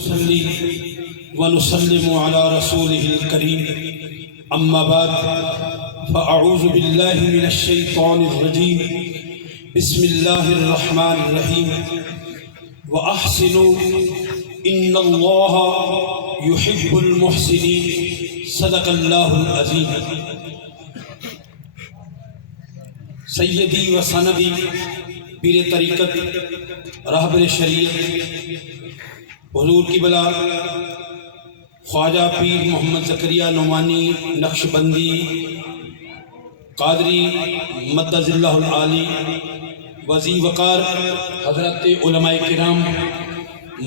نصلي ونسلم على رسوله الكريم أما بعد فأعوذ بالله من الشيطان الرجيم بسم الله الرحمن الرحيم وأحسنوا إن الله يحب المحسنين صدق الله العظيم سیدی و سندی پیر طریقت رہبر شریعت حضور کی بلا خواجہ پیر محمد زکریا نعمانی نقشبندی قادری مدد اللہ العالی وزی وقار حضرت علماء کرام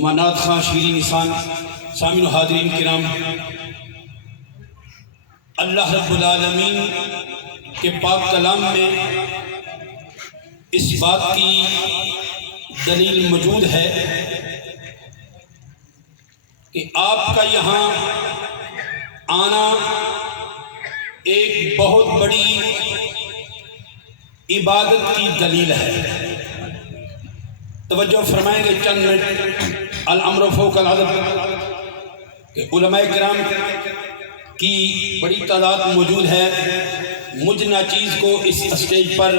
مناد خان شیری نسان سامعین و حاضرین کرام، اللہ رب العالمین کے پاک کلام میں اس بات کی دلیل موجود ہے کہ آپ کا یہاں آنا ایک بہت بڑی عبادت کی دلیل ہے۔ توجہ فرمائیں گے چند منٹ، الامر فوق العدد، کہ علماء کرام کی بڑی تعداد موجود ہے۔ مجھ ناچیز کو اس اسٹیج پر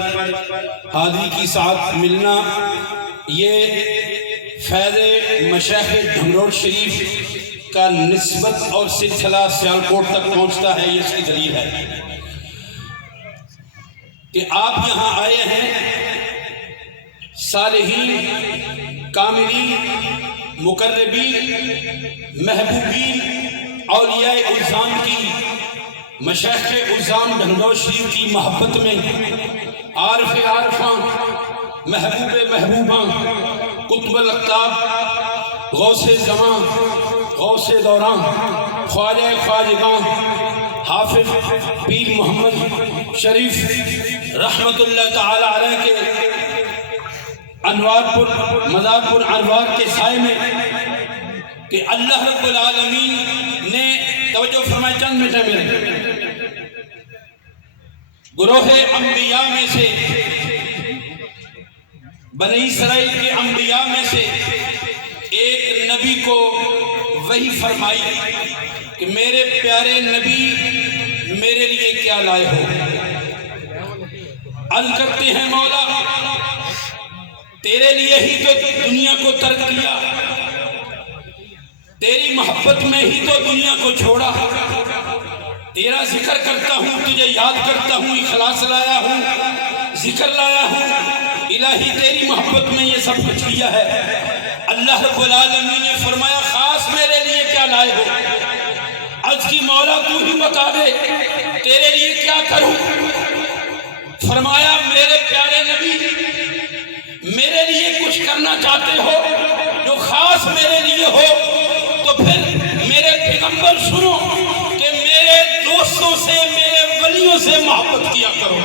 حاضری کی ساتھ ملنا، یہ فیض مشائخ ڈھمروڑ شریف کا نسبت اور سلسلہ سیالکوٹ تک پہنچتا ہے، یہ اس کی دلیل ہے کہ آپ یہاں آئے ہیں صالحین، کاملین، مقربین، محبوبین، اولیاء الزام کی، مشائخ الزام ڈھمروڑ شریف کی محبت میں، عارف عارفاں، محبوب محبوباں، قطب الاقطاب، غوث زمان، غوث دوران، خواجہ خواجگاں، حافظ پیر محمد شریف رحمت اللہ تعالی علیہ کے انوار پر مزار پر انوار کے سائے میں، کہ اللہ رب العالمین نے توجہ فرمائے چند منٹ میرے گروہ انبیاء میں سے، بنی اسرائیل کے انبیاء میں سے ایک نبی کو وحی فرمائی کہ میرے پیارے نبی میرے لیے کیا لائے ہو؟ عرض کرتے ہیں مولا تیرے لیے ہی تو دنیا کو ترک کیا، تیری محبت میں ہی تو دنیا کو چھوڑا، تیرا ذکر کرتا ہوں، تجھے یاد کرتا ہوں، اخلاص لایا ہوں، ذکر لایا ہوں، الہی تیری محبت میں یہ سب کچھ کیا ہے۔ اللہ رب العالمین نے فرمایا خاص میرے لیے کیا لائے ہو؟ عرض کی مولا تو ہی بتا دے تیرے لیے کیا کروں؟ فرمایا میرے پیارے نبی میرے لیے کچھ کرنا چاہتے ہو جو خاص میرے لیے ہو تو پھر میرے پیغمبر سنو کہ میرے دوستوں سے، میرے ولیوں سے محبت کیا کرو۔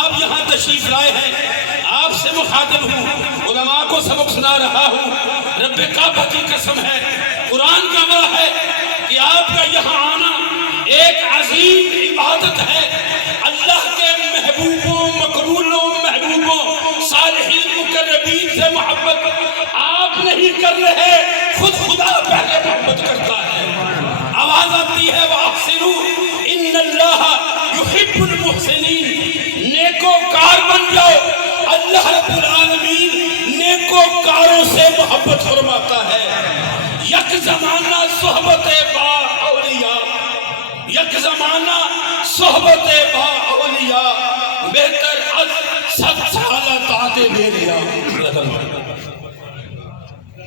آپ یہاں تشریف لائے ہیں، آپ سے مخاطب ہوں، علماء کو سبق سنا رہا ہوں، رب کعبہ کی قسم ہے، قرآن کا گواہ ہے کہ آپ کا یہاں آنا ایک عظیم عبادت ہے۔ اللہ کے محبوبوں، مقبولوں، محبوبوں، صالحین، مقربین سے محبت آپ نہیں کر رہے، خود خدا پہلے محبت کرتا ہے۔ آواز آتی ہے وَأَحْسِنُوا إِنَّ اللَّهَ يُحِبُّ الْمُحْسِنِينَ، نیکوکار بن جاؤ، اللہ رب العالمین نیکوکاروں سے محبت فرماتا ہے۔ یک زمانہ صحبت با اولیاء، یک زمانہ صحبت با اولیاء، بہتر از 7 سالہ تعداد میریا۔